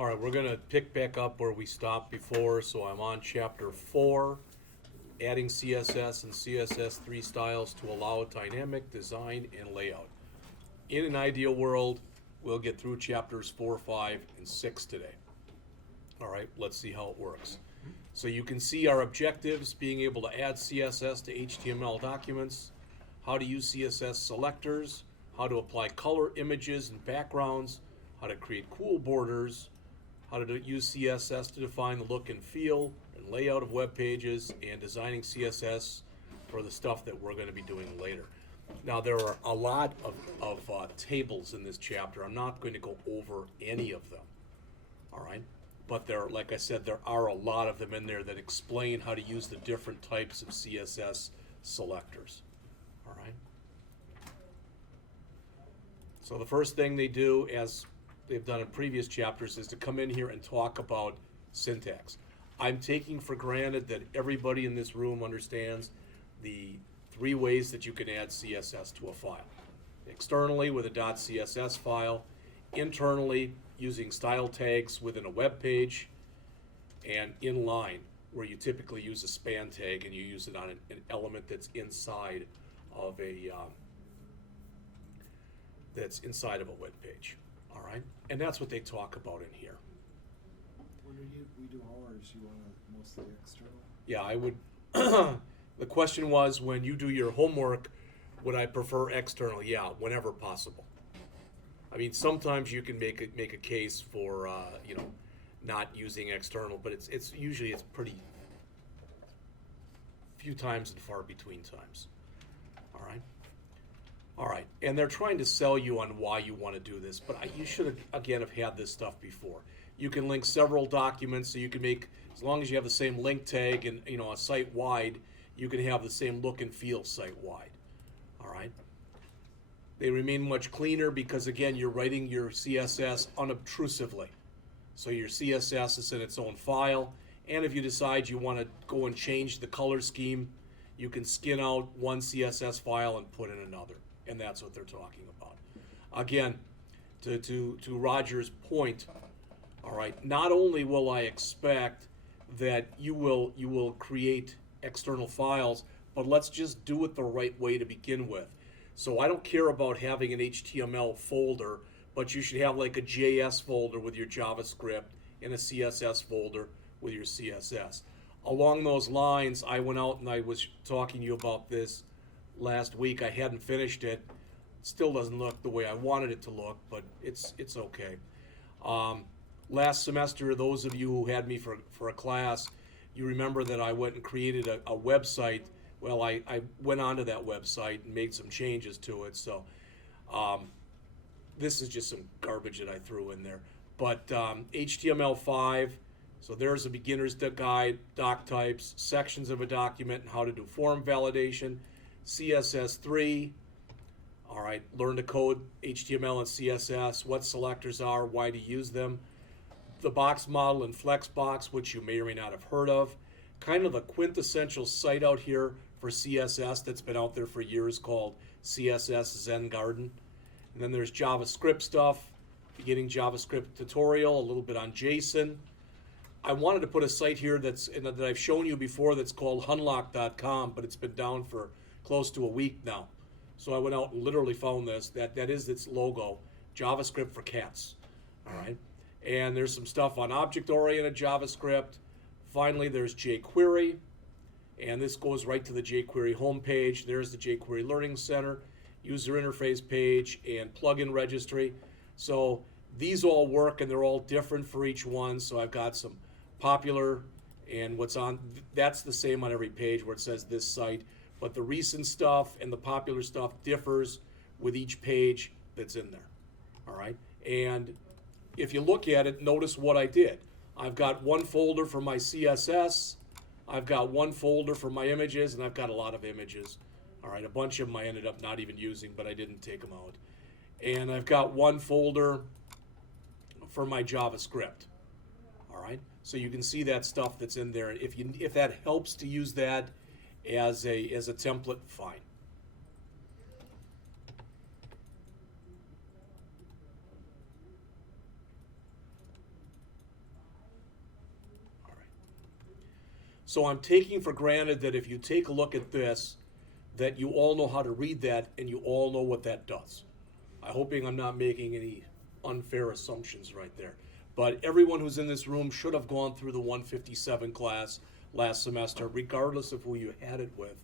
All right, we're gonna pick back up where we stopped before, so I'm on chapter 4, adding CSS and CSS3 styles to allow dynamic design and layout. In an ideal world, we'll get through chapters 4, 5, and 6 today. All right, let's see how it works. So you can see our objectives, being able to add CSS to HTML documents, how to use CSS selectors, how to apply color images and backgrounds, how to create cool borders, how to use CSS to define the look and feel and layout of web pages, and designing CSS for the stuff that we're going to be doing later. Now, there are a lot of tables in this chapter. I'm not going to go over any of them, all right? But there, like I said, there are a lot of them in there that explain how to use the different types of CSS selectors, all right? So the first thing they do, as they've done in previous chapters, is to come in here and talk about syntax. I'm taking for granted that everybody in this room understands the 3 ways that you can add CSS to a file. Externally with a .css file, internally using style tags within a web page, and inline where you typically use a span tag and you use it on an element that's inside of a web page. All right, and that's what they talk about in here. When we do ours, you want to mostly external? Yeah, I would. The question was, when you do your homework, would I prefer external? Yeah, whenever possible. I mean, sometimes you can make a case for not using external, but it's usually pretty few times and far between times. All right. All right, and they're trying to sell you on why you want to do this, but you should again have had this stuff before. You can link several documents, so you can make, as long as you have the same link tag and a site wide, you can have the same look and feel site wide. All right. They remain much cleaner because again, you're writing your CSS unobtrusively. So your CSS is in its own file, and if you decide you want to go and change the color scheme, you can skin out one CSS file and put in another. And that's what they're talking about. Again, to Roger's point, all right, not only will I expect that you will create external files, but let's just do it the right way to begin with. So I don't care about having an HTML folder, but you should have like a JS folder with your JavaScript and a CSS folder with your CSS. Along those lines, I went out and I was talking to you about this last week. I hadn't finished it. Still doesn't look the way I wanted it to look, but it's okay. Last semester, those of you who had me for a class, you remember that I went and created a website. Well, I went onto that website and made some changes to it. So this is just some garbage that I threw in there. But HTML5, so there's a beginner's guide, doc types, sections of a document, and how to do form validation. CSS3, all right, learn to code HTML and CSS, what selectors are, why to use them. The box model and Flexbox, which you may or may not have heard of. Kind of a quintessential site out here for CSS that's been out there for years called CSS Zen Garden. And then there's JavaScript stuff, beginning JavaScript tutorial, a little bit on JSON. I wanted to put a site here that I've shown you before that's called hunlock.com, but it's been down for close to a week now. So I went out and literally found this. That is its logo, JavaScript for cats. All right. And there's some stuff on object-oriented JavaScript. Finally, there's jQuery. And this goes right to the jQuery homepage. There's the jQuery Learning Center, user interface page, and plugin registry. So these all work, and they're all different for each one. So I've got some popular, and what's on, that's the same on every page where it says this site. But the recent stuff and the popular stuff differs with each page that's in there. All right? And if you look at it, notice what I did. I've got one folder for my CSS. I've got one folder for my images, and I've got a lot of images. All right, a bunch of them I ended up not even using, but I didn't take them out. And I've got one folder for my JavaScript. All right, so you can see that stuff that's in there. If that helps to use that as a template, fine. So I'm taking for granted that if you take a look at this, that you all know how to read that and you all know what that does. I'm hoping I'm not making any unfair assumptions right there. But everyone who's in this room should have gone through the 157 class last semester, regardless of who you had it with.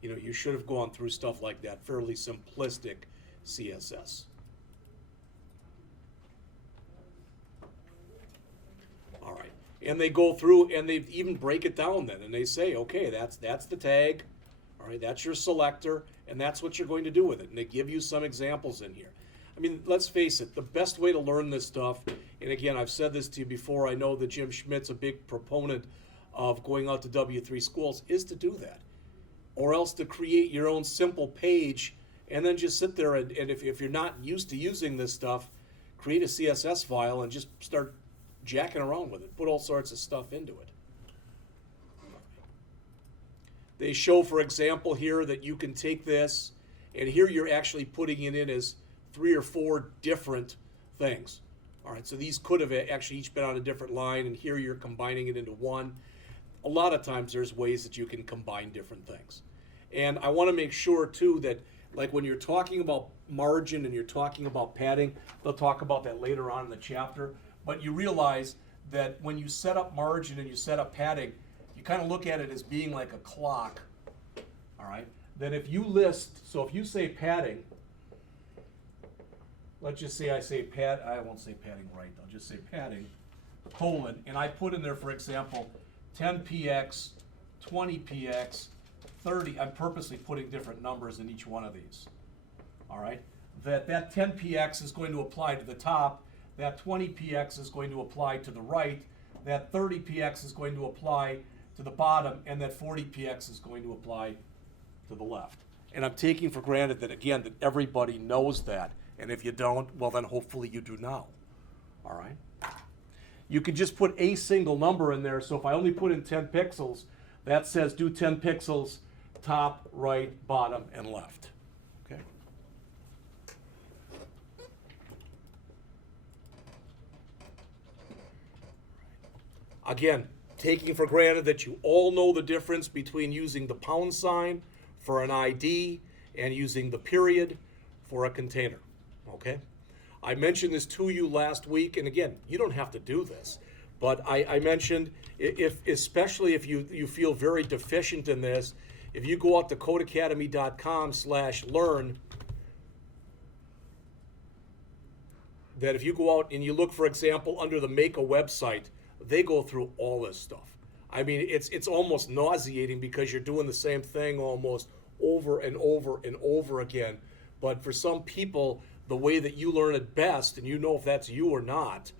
You know, you should have gone through stuff like that, fairly simplistic CSS. All right, and they go through and they even break it down then, and they say, okay, that's the tag, all right, that's your selector, and that's what you're going to do with it. And they give you some examples in here. I mean, let's face it, the best way to learn this stuff, and again, I've said this to you before, I know that Jim Schmidt's a big proponent of going out to W3 schools, is to do that. Or else to create your own simple page and then just sit there and if you're not used to using this stuff, create a CSS file and just start jacking around with it. Put all sorts of stuff into it. They show, for example, here that you can take this, and here you're actually putting it in as 3 or 4 different things. All right, so these could have actually each been on a different line, and here you're combining it into one. A lot of times there's ways that you can combine different things. And I want to make sure, too, that like when you're talking about margin and you're talking about padding, they'll talk about that later on in the chapter, but you realize that when you set up margin and you set up padding, you kind of look at it as being like a clock, all right? That if you list, so if you say padding, let's just say I say I won't say padding right, I'll just say padding, colon, and I put in there, for example, 10px, 20px, 30, I'm purposely putting different numbers in each one of these, all right? That 10px is going to apply to the top, that 20px is going to apply to the right, that 30px is going to apply to the bottom, and that 40px is going to apply to the left. And I'm taking for granted that, again, that everybody knows that, and if you don't, well then hopefully you do now, all right? You could just put a single number in there, so if I only put in 10 pixels, that says do 10 pixels, top, right, bottom, and left, okay? Again, taking for granted that you all know the difference between using the pound sign for an ID and using the period for a container, okay? I mentioned this to you last week, and again, you don't have to do this, but I mentioned, especially if you feel very deficient in this, if you go out to codecademy.com/learn, that if you go out and you look, for example, under the Make a Website, they go through all this stuff. I mean, it's almost nauseating because you're doing the same thing almost over and over and over again. But for some people, the way that you learn it best, and you know if that's you or not,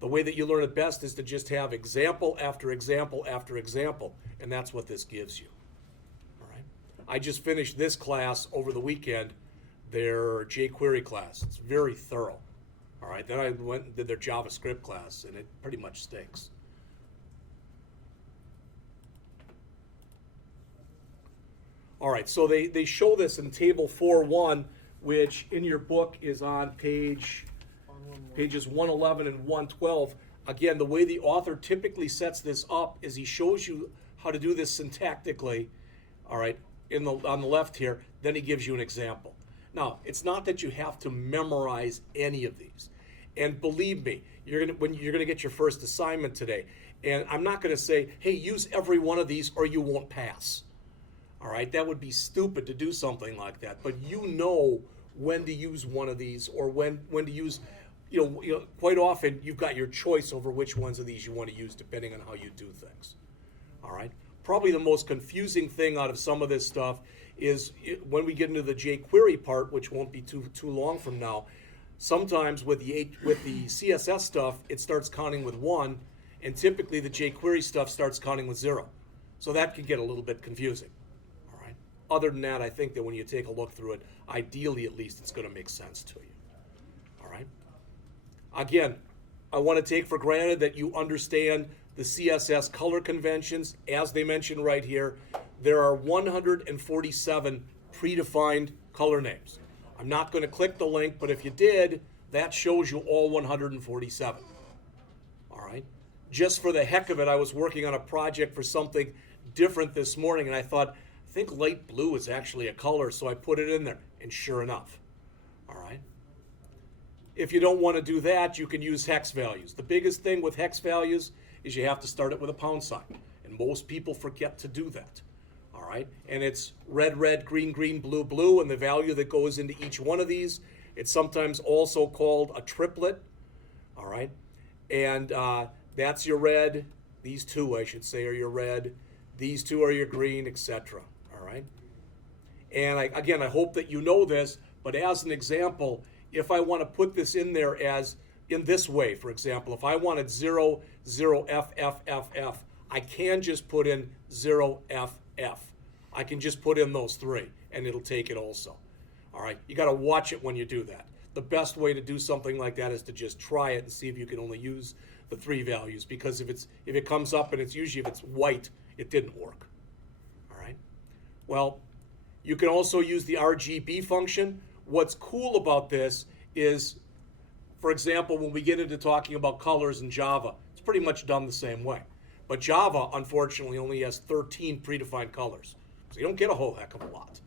the way that you learn it best is to just have example after example after example, and that's what this gives you. All right. I just finished this class over the weekend, their jQuery class. It's very thorough. All right. Then I went and did their JavaScript class, and it pretty much stinks. All right. So they show this in Table 4.1, which in your book is on pages 111 and 112. Again, the way the author typically sets this up is he shows you how to do this syntactically, all right, on the left here, then he gives you an example. Now, it's not that you have to memorize any of these. And believe me, when you're gonna get your first assignment today, and I'm not gonna say, hey, use every one of these or you won't pass. All right, that would be stupid to do something like that, but you know when to use one of these or when to use, you know, quite often you've got your choice over which ones of these you want to use depending on how you do things. All right, probably the most confusing thing out of some of this stuff is when we get into the jQuery part, which won't be too long from now. Sometimes with the CSS stuff, it starts counting with 1, and typically the jQuery stuff starts counting with 0. So that can get a little bit confusing. All right. Other than that, I think that when you take a look through it, ideally at least, it's going to make sense to you. All right. Again, I want to take for granted that you understand the CSS color conventions. As they mentioned right here, there are 147 predefined color names. I'm not going to click the link, but if you did, that shows you all 147. All right. Just for the heck of it, I was working on a project for something different this morning, and I thought, I think light blue is actually a color, so I put it in there, and sure enough. All right. If you don't want to do that, you can use hex values. The biggest thing with hex values is you have to start it with a pound sign, and most people forget to do that. All right, and it's red, red, green, green, blue, blue, and the value that goes into each one of these. It's sometimes also called a triplet. All right, and that's your red. These two, I should say, are your red. These two are your green, etc. All right, and again, I hope that you know this, but as an example, if I want to put this in there as in this way, for example, if I wanted 0, 0, F, F, F, F, I can just put in 0, F, F. I can just put in those three, and it'll take it also. All right, you got to watch it when you do that. The best way to do something like that is to just try it and see if you can only use the three values, because if it comes up and it's usually if it's white, it didn't work. All right. Well, you can also use the RGB function. What's cool about this is, for example, when we get into talking about colors in Java, it's pretty much done the same way. But Java, unfortunately, only has 13 predefined colors. So you don't get a whole heck of a lot.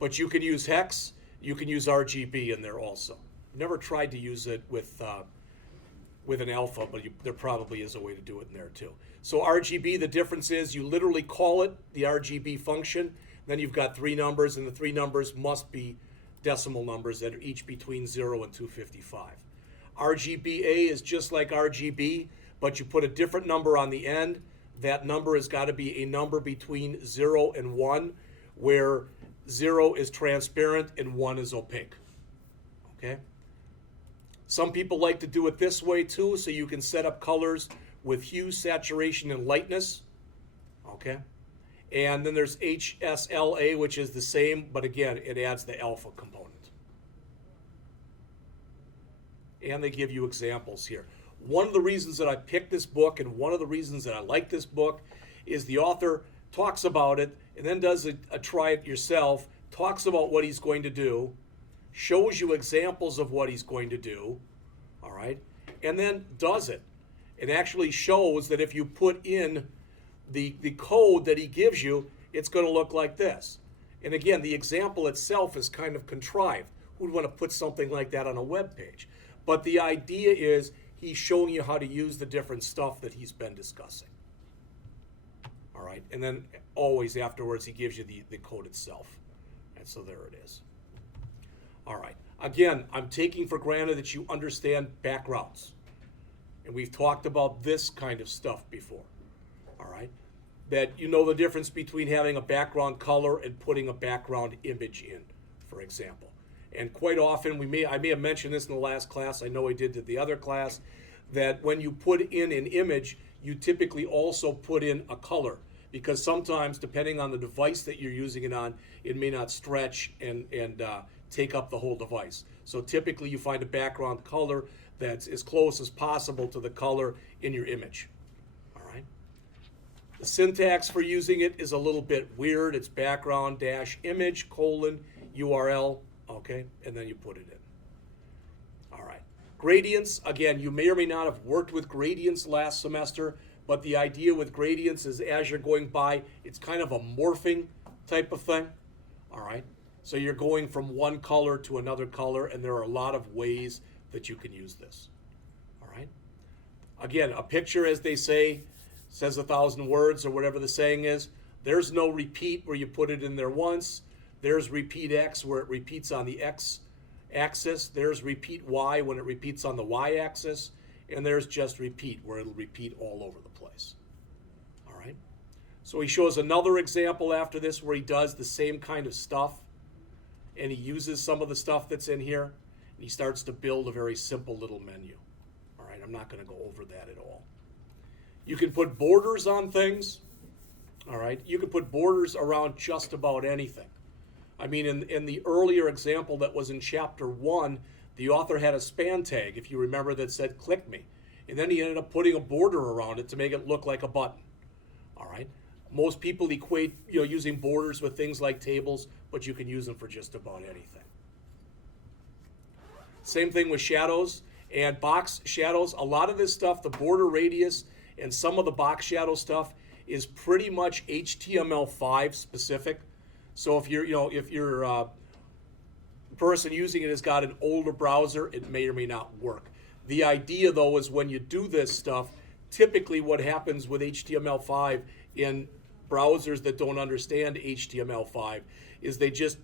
But you can use hex, you can use RGB in there also. Never tried to use it with an alpha, but there probably is a way to do it in there too. So RGB, the difference is you literally call it the RGB function, then you've got three numbers, and the three numbers must be decimal numbers that are each between 0 and 255. RGBA is just like RGB, but you put a different number on the end. That number has got to be a number between 0 and 1, where 0 is transparent and 1 is opaque. Okay? Some people like to do it this way too, so you can set up colors with hue, saturation, and lightness. Okay? And then there's HSLA, which is the same, but again, it adds the alpha component. And they give you examples here. One of the reasons that I picked this book, and one of the reasons that I like this book, is the author talks about it and then does a try it yourself, talks about what he's going to do, shows you examples of what he's going to do, all right, and then does it. It actually shows that if you put in the code that he gives you, it's going to look like this. And again, the example itself is kind of contrived. Who'd want to put something like that on a web page? But the idea is he's showing you how to use the different stuff that he's been discussing. All right, and then always afterwards he gives you the code itself. And so there it is. All right, again, I'm taking for granted that you understand backgrounds. And we've talked about this kind of stuff before. All right, that you know the difference between having a background color and putting a background image in, for example. And quite often, I may have mentioned this in the last class, I know I did to the other class, that when you put in an image, you typically also put in a color, because sometimes, depending on the device that you're using it on, it may not stretch and take up the whole device. So typically you find a background color that's as close as possible to the color in your image. All right. The syntax for using it is a little bit weird. It's background dash image colon URL, okay, and then you put it in. All right. Gradients, again, you may or may not have worked with gradients last semester, but the idea with gradients is as you're going by, it's kind of a morphing type of thing. All right. So you're going from one color to another color, and there are a lot of ways that you can use this. All right. Again, a picture, as they say, says 1,000 words or whatever the saying is. There's no repeat where you put it in there once. There's repeat X where it repeats on the X axis. There's repeat Y when it repeats on the Y axis. And there's just repeat where it'll repeat all over the place. All right. So he shows another example after this where he does the same kind of stuff. And he uses some of the stuff that's in here. And he starts to build a very simple little menu. All right. I'm not going to go over that at all. You can put borders on things. All right. You can put borders around just about anything. I mean, in the earlier example that was in Chapter 1, the author had a span tag, if you remember, that said, click me. And then he ended up putting a border around it to make it look like a button. All right. Most people equate, using borders with things like tables, but you can use them for just about anything. Same thing with shadows and box shadows. A lot of this stuff, the border radius and some of the box shadow stuff, is pretty much HTML5 specific. So if you're person using it has got an older browser, it may or may not work. The idea, though, is when you do this stuff, typically what happens with HTML5 in browsers that don't understand HTML5 is they just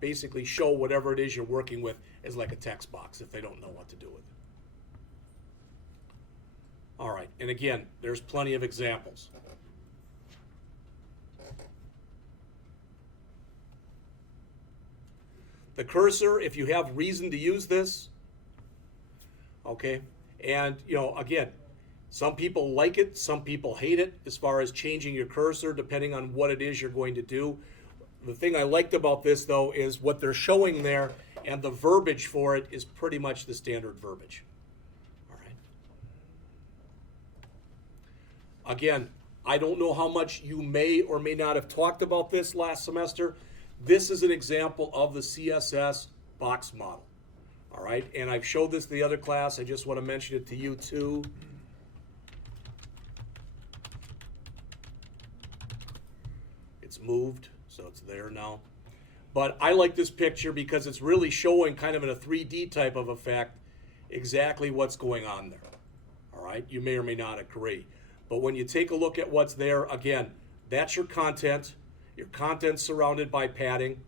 basically show whatever it is you're working with as like a text box if they don't know what to do with it. All right, and again, there's plenty of examples. The cursor, if you have reason to use this, okay, and again, some people like it, some people hate it as far as changing your cursor depending on what it is you're going to do. The thing I liked about this, though, is what they're showing there, and the verbiage for it is pretty much the standard verbiage. All right. Again, I don't know how much you may or may not have talked about this last semester. This is an example of the CSS box model. All right, and I've showed this to the other class. I just want to mention it to you too. It's moved, so it's there now. But I like this picture because it's really showing kind of in a 3D type of effect exactly what's going on there. All right, you may or may not agree. But when you take a look at what's there, again, that's your content. Your content's surrounded by padding.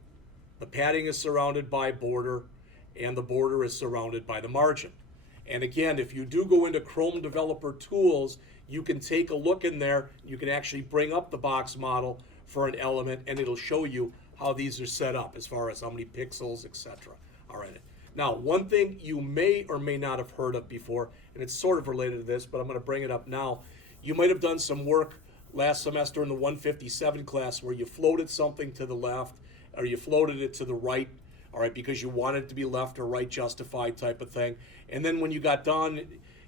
The padding is surrounded by border, and the border is surrounded by the margin. And again, if you do go into Chrome Developer Tools, you can take a look in there. You can actually bring up the box model for an element, and it'll show you how these are set up as far as how many pixels, etc. All right. Now, one thing you may or may not have heard of before, and it's sort of related to this, but I'm going to bring it up now. You might have done some work last semester in the 157 class where you floated something to the left or you floated it to the right, all right, because you wanted it to be left or right justified type of thing. And then when you got done,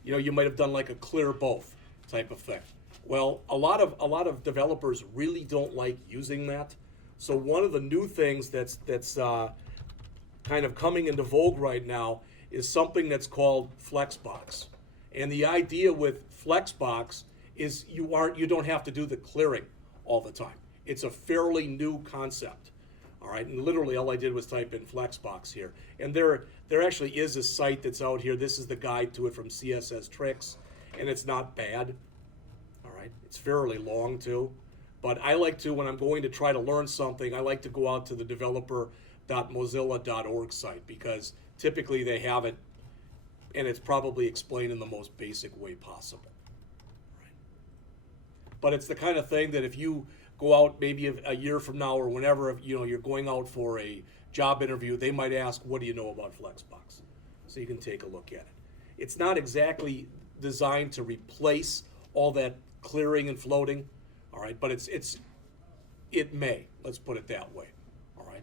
you might have done like a clear both type of thing. Well, a lot of developers really don't like using that. So one of the new things that's kind of coming into vogue right now is something that's called Flexbox. And the idea with Flexbox is you don't have to do the clearing all the time. It's a fairly new concept. All right, and literally all I did was type in Flexbox here. And there actually is a site that's out here. This is the guide to it from CSS Tricks, and it's not bad. All right, it's fairly long too. But I like to, when I'm going to try to learn something, I like to go out to the developer.mozilla.org site because typically they have it, and it's probably explained in the most basic way possible. But it's the kind of thing that if you go out maybe a year from now or whenever you're going out for a job interview, they might ask, what do you know about Flexbox? So you can take a look at it. It's not exactly designed to replace all that clearing and floating, all right, but it may, let's put it that way, all right.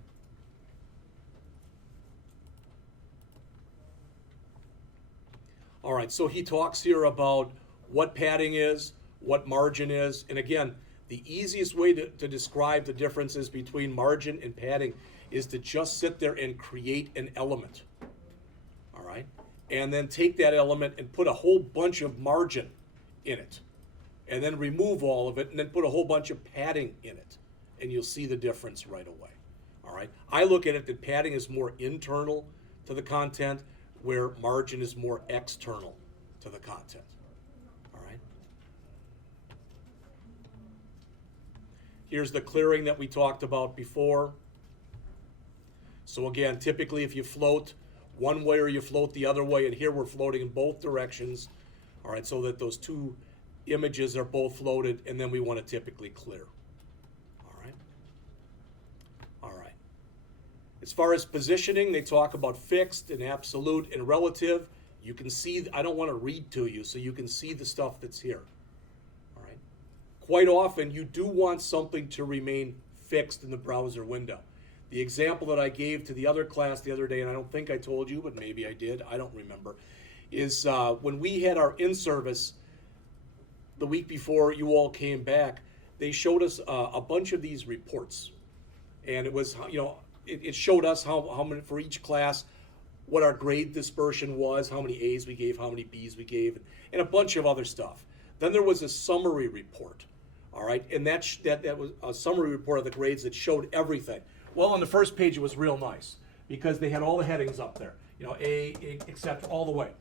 All right, so he talks here about what padding is, what margin is, and again, the easiest way to describe the differences between margin and padding is to just sit there and create an element, all right? And then take that element and put a whole bunch of margin in it, and then remove all of it, and then put a whole bunch of padding in it, and you'll see the difference right away, all right? I look at it that padding is more internal to the content, where margin is more external to the content. Here's the clearing that we talked about before. So again, typically if you float one way or you float the other way, and here we're floating in both directions, all right, so that those two images are both floated, and then we want to typically clear. All right. All right. As far as positioning, they talk about fixed and absolute and relative. You can see, I don't want to read to you, so you can see the stuff that's here. Quite often, you do want something to remain fixed in the browser window. The example that I gave to the other class the other day, and I don't think I told you, but maybe I did, I don't remember, is when we had our in-service the week before you all came back, they showed us a bunch of these reports. And it was, it showed us how many, for each class, what our grade dispersion was, how many A's we gave, how many B's we gave, and a bunch of other stuff. Then there was a summary report. All right, and that was a summary report of the grades that showed everything. Well, on the first page it was real nice because they had all the headings up there, you know, A, etc., all the way.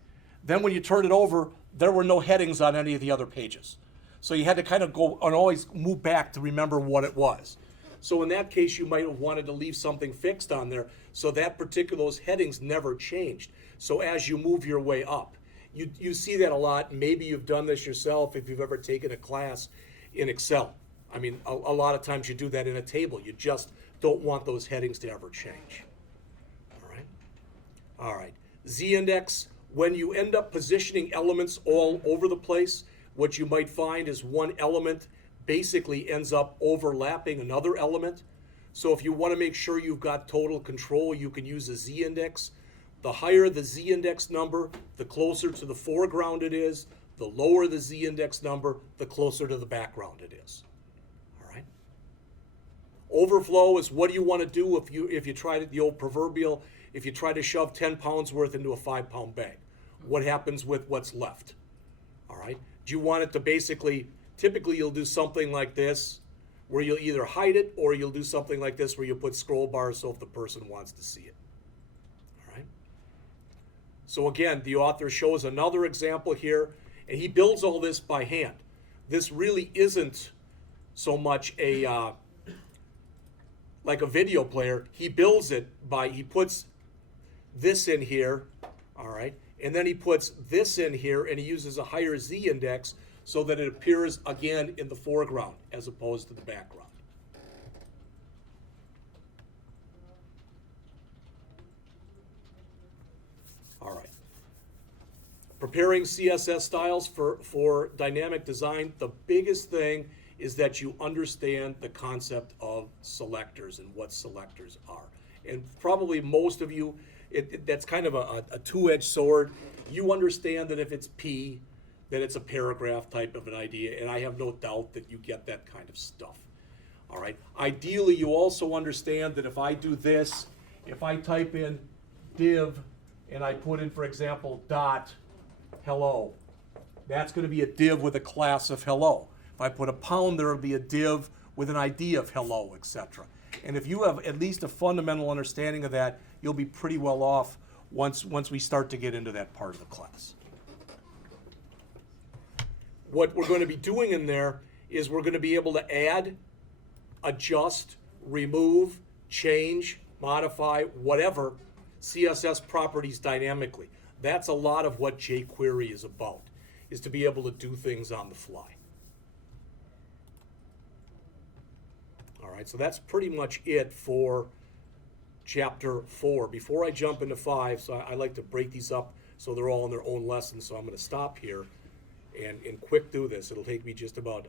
Then when you turned it over, there were no headings on any of the other pages. So you had to kind of go and always move back to remember what it was. So in that case, you might have wanted to leave something fixed on there so that those headings never changed. So as you move your way up, you see that a lot. Maybe you've done this yourself if you've ever taken a class in Excel. I mean, a lot of times you do that in a table. You just don't want those headings to ever change. All right? All right. Z-index, when you end up positioning elements all over the place, what you might find is one element basically ends up overlapping another element. So if you want to make sure you've got total control, you can use a Z-index. The higher the Z-index number, the closer to the foreground it is. The lower the Z-index number, the closer to the background it is. All right. Overflow is what do you want to do if you try to, the old proverbial, if you try to shove 10 pounds worth into a 5-pound bag. What happens with what's left? All right. Do you want it to basically, typically you'll do something like this, where you'll either hide it or you'll do something like this where you put scroll bars so if the person wants to see it. All right. So again, the author shows another example here, and he builds all this by hand. This really isn't so much a like a video player. He builds it by, he puts this in here, all right, and then he puts this in here, and he uses a higher Z-index so that it appears again in the foreground as opposed to the background. All right. Preparing CSS styles for dynamic design, the biggest thing is that you understand the concept of selectors and what selectors are. And probably most of you, that's kind of a two-edged sword. You understand that if it's P, that it's a paragraph type of an idea, and I have no doubt that you get that kind of stuff. All right. Ideally, you also understand that if I do this, if I type in div and I put in, for example, dot hello, that's going to be a div with a class of hello. If I put a pound, there will be a div with an ID of hello, etc. And if you have at least a fundamental understanding of that, you'll be pretty well off once we start to get into that part of the class. What we're going to be doing in there is we're going to be able to add, adjust, remove, change, modify, whatever CSS properties dynamically. That's a lot of what jQuery is about, is to be able to do things on the fly. All right, so that's pretty much it for Chapter 4. Before I jump into 5, so I like to break these up so they're all in their own lessons, so I'm going to stop here and quick do this. It'll take me just about